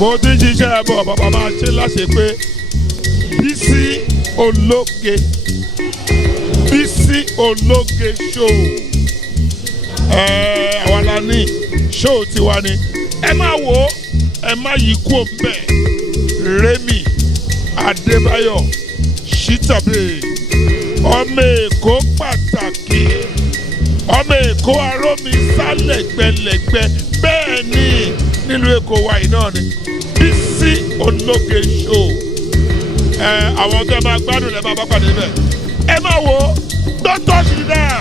mo ti jíṣẹ́ bọ̀ bàbá máa ṣe láṣẹ pé Bísí Ológe Bísí Ológe show àwa la ní show tiwa ni ẹ má wò ó ẹ má yí kú òǹbẹ Rémi Adébáyọ̀ Ṣítàbí ọmọ Èkó pàtàkì ọmọ Èkó arómi sálẹ̀gbẹ̀lẹ̀gbẹ̀ bẹ́ẹ̀ ni nílùú Èkó wa yìí náà ni Bísí Ológe show àwọn tó ẹ máa gbádùn ẹ máa bá pàdé bẹ́ẹ̀ ẹ má wò ó dọ́tọ̀ sí náà.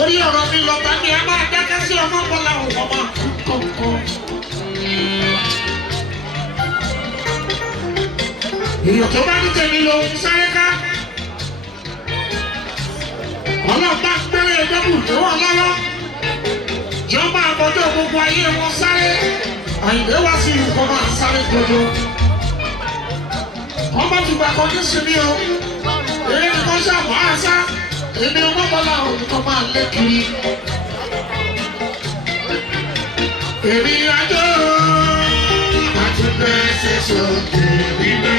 Orí ọ̀rọ̀ mi lọ bá ní ẹ máa dákẹ́ sí ọmọ bọ́lá ọmọ kọ̀ọ̀kan. Èèyàn tó bá ní tèmi ló ń sáré ká. Ọlọ́pàá pẹ́rẹ́ ìdọ́bù tó wà lọ́wọ́. Jọba àbọ̀dọ̀ gbogbo ayé wọn sáré. Àyìnbé wá sí ìlú kan máa sáré gbọdọ̀. Ọmọ tùgbà kan ní sinmi o. Èyí ni wọ́n ṣàmọ́ àṣà. Èmi ọmọ bọ́lá òkùnkàn máa lé kiri. Èmi àjò àti bẹ́ẹ̀ ṣe sókè nílé.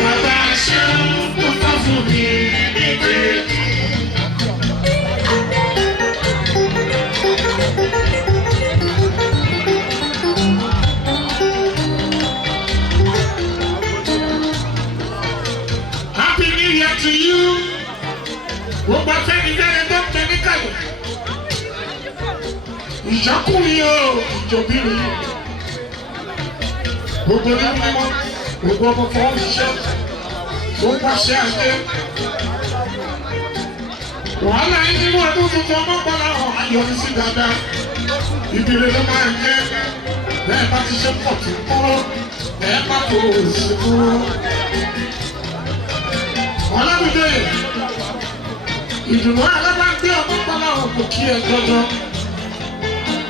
Bàbá ṣeun tó tọ́ fún mi nígbè. Happy New Year to you. Gbogbo afẹ́ni lẹ́yìn tó tẹ ní kàlẹ́. Ìjọkùnrin o, ìjọbìnrin. Gbogbo ní mímọ́, gbogbo ọmọ fọwọ́ ṣiṣẹ́. Gbogbo àṣẹ àṣẹ. Wàhálà yín nínú ọdún tuntun ọmọ bọ́lá hàn ayọ̀rí sí dáadáa. Ìbílẹ̀ ló máa ń jẹ́. Bẹ́ẹ̀ bá ti ṣe pọ̀ tó kúrò. Bẹ́ẹ̀ bá tó òṣèlú kúrò. Ọlọ́dúnjọ́ yìí. Ìdùnnú alábàgbé ọmọ bọ́lá ọ̀pọ̀ kí ẹ jọjọ.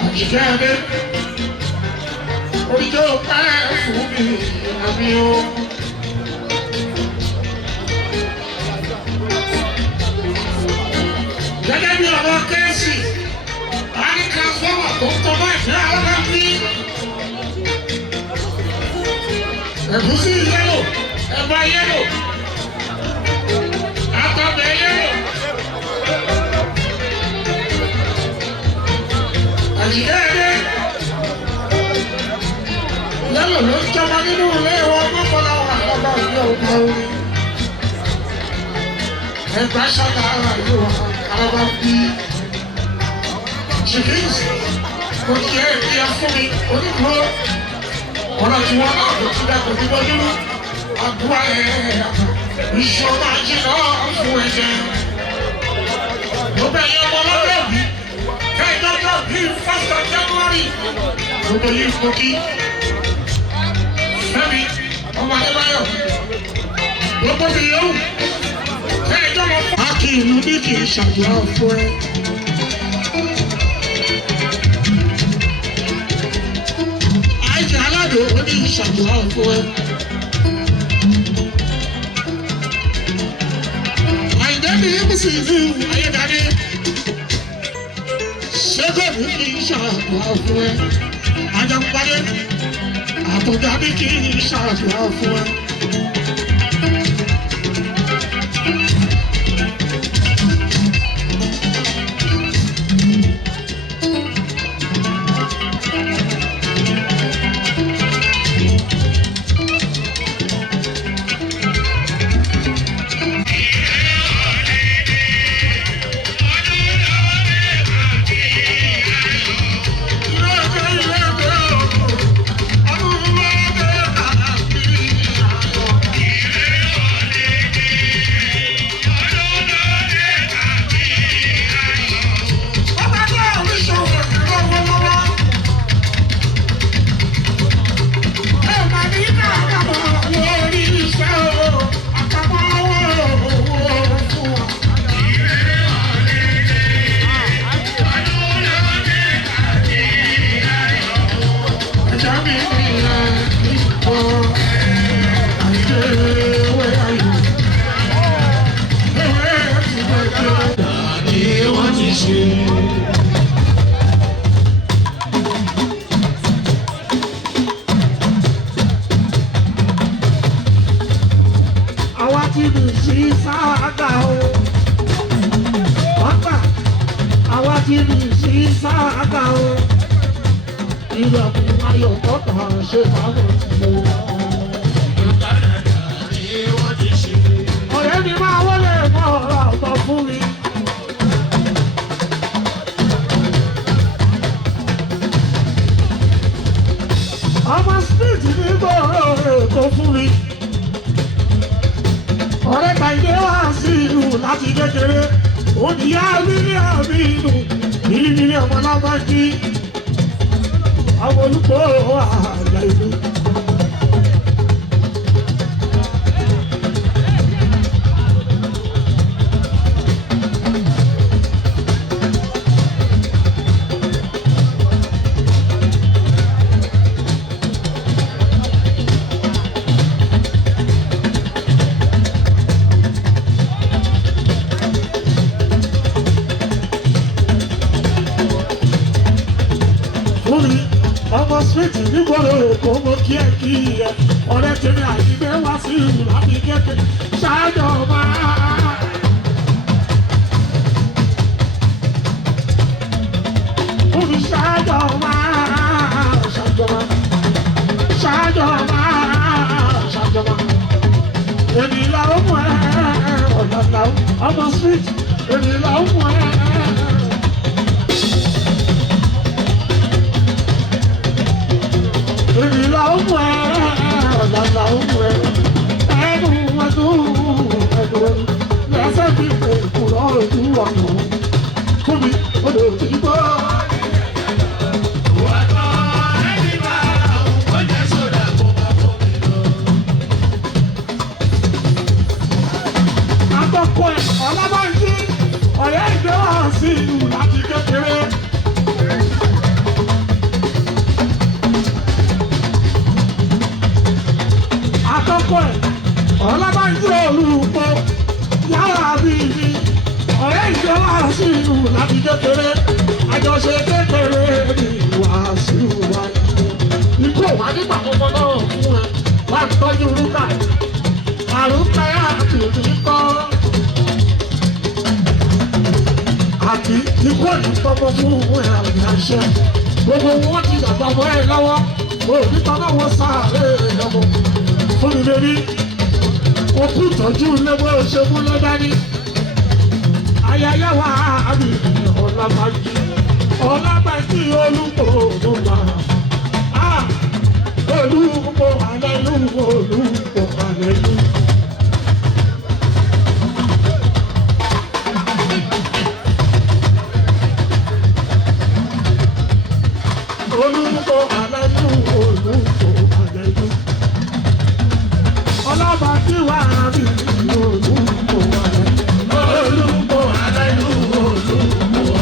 Àjíkẹ́ ẹdẹ. Oríjọ́ pẹ́ fún mi àmì o. Gẹ́gẹ́ bí ọ̀rọ̀ kẹ́sì, a ní transformer tó ń tọ́mọ́ ìfẹ́ alábàgbé. Ẹ̀gúsí yẹ́lò, ẹ̀bà yẹ́lò, àtọ̀bẹ̀ yẹ́lò. Àjíkẹ́rẹ́ lẹ́lò ló ń jọba nínú ilé wọn mọ́kànlá wà lọ́gbà ìlú ọgbà orí. Ẹgbà ṣáda ara ìlú wọn alábà bí. Chickens kò kí ẹ kí ẹ fún mi onídùúró. Ọ̀nà tí wọn náà kò ti dẹ́kun bí wọ́n dúró. Àdúrà ìṣòro àjìnà fún ẹ̀jẹ̀. Mo bẹ̀ yẹ ọmọ lọ́dọ̀ bí. Kẹ́ẹ̀dọ́jọ́ bíi 1st of January. Gbogbo yìí kò kí. Fẹ́mi ọmọ Adébáyọ̀. Gbogbo fi yóò. Kẹ́ẹ̀dọ́ lọ fún. A kì í lu ní kì í ṣàdúrà fún ẹ. Àìsàn aládùn ó ní ìṣàdúrà fún ẹ. Àìdẹ́ ni Ibùsùn ìlú Ayédáde. Ṣẹ́gọ̀dù kì í ṣàdúrà fún ẹ. Àjọpàdé àtọ̀jáde kì í ṣàdúrà fún ẹ. ṣe. Àwa ti lù sí sáàgà o. Ọgbà àwa ti lù sí sáàgà o. Ìlọ̀kùn ayọ̀ kọ́kọ́ ṣe báwọn ti lò. Ọ̀rẹ́ mi máa wọlé mọ́ ọ̀rọ̀ ọ̀gbọ̀n fún mi. Ọmọ street ní gbòòrò èkó fún mi. Ọ̀rẹ́ Kàìdé wá sí ìlú láti kékeré. Òdìyá mílíọ̀nù ìlú mílíọ̀nù ọmọ lábájí. Àwọn olùkọ́ àgbà ìlú. Ọmọ síìtì nígboro èkó mo kí ẹ kí ẹ ọ̀rẹ́ tèmi àyíké wá sí ìlú láti kékeré ṣáájọ máa. Fúnmi ṣáájọ máa ṣáájọ máa ṣáájọ máa ṣáájọ máa. Èmi là ó mú ẹ ọ̀dàdà ọmọ síìtì èmi là ó mú ẹ. Èmi là ó mú ẹ, ọ̀la là ó mú ẹ. Ẹnu ẹdún ẹdún lẹ́sẹ̀ bí èkúrọ̀ ojú ọ̀nà. Fún mi, ó lè rí bọ́. Àtọ́kọ ẹ̀ ọ̀làbáyé ọ̀rẹ́ ìgbé wá sí ìlú láti kékeré. Àtọ́kọ̀ ẹ̀ ọ̀làbáyé olùkọ́ yàrá bíi mi ọ̀rẹ́ ìjọba sí ìlú láti kékeré àjọṣe kékeré ní ìwàásù wa. Ikú wà nígbà gbogbo náà fún ẹ wá tọ́jú rúkà àrùn káyà kìí kọ́. Àti ikú ẹ̀dùn tọ́gbọ́ fún ẹ àmì àṣẹ gbogbo wọn ti dàgbà mọ́ ẹ lọ́wọ́ òbí tọ́ náà wọ́n sáré lọ́wọ́. Fún mi lórí, mo kú ìtọ́jú lẹ́gbẹ́ òṣèlú lọ́dání. Ayẹyẹ wa àbí Ọlábàjí olùkọ́ ló máa. Olùkọ́ àlẹ́lú olùkọ́ àlẹ́lú. Olùkọ́ àlẹ́lú olùkọ́ àlẹ́lú. Ọlábàjí wà ní olùkọ́ àlẹ́lú. Olùkọ́ àlẹ́lú olùkọ́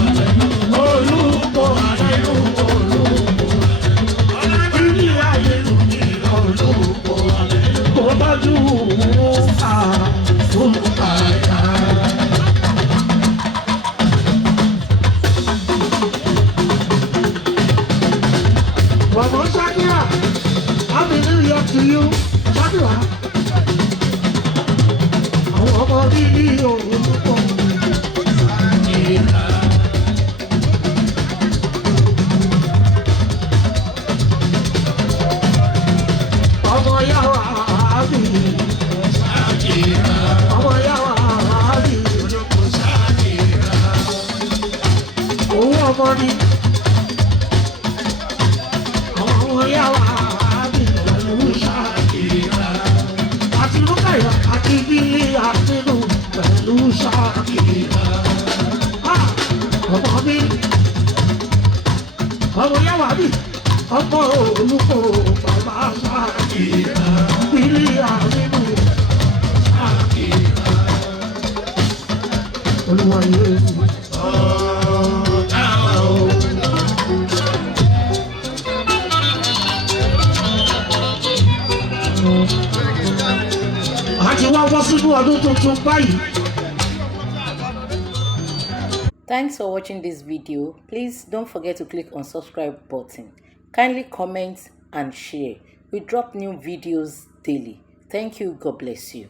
àlẹ́lú. Olùkọ́ àlẹ́lú olùkọ́ àlẹ́lú. Ìdí ayé ní olùkọ́ àlẹ́lú. Kò dájú fún àyà. Mama Shakira, Happy New Year to you, Shakira. Àwọn ọmọ bíbí òun pọ̀. Ọmọ yàwá àbí. Ọmọ yàwá àbí. Owó ọmọ ni. Ọmọ yàwá àbí pẹ̀lú Shakira. Àti Rúkàyà àti Bílí àtinú pẹ̀lú Shakira. Ọmọ mi, ọmọ yàwá bí, ọmọ olùkọ́ bàbá Shakira. Bílí àtinú Shakira. Olúwa yóò fún mi. A ti wá wọ́ sínú ọdún tuntun báyìí. Thanks for watching this video. Please don't forget to click on subscribe button. Kindly comment and share. We drop new videos daily. Thank you. God bless you.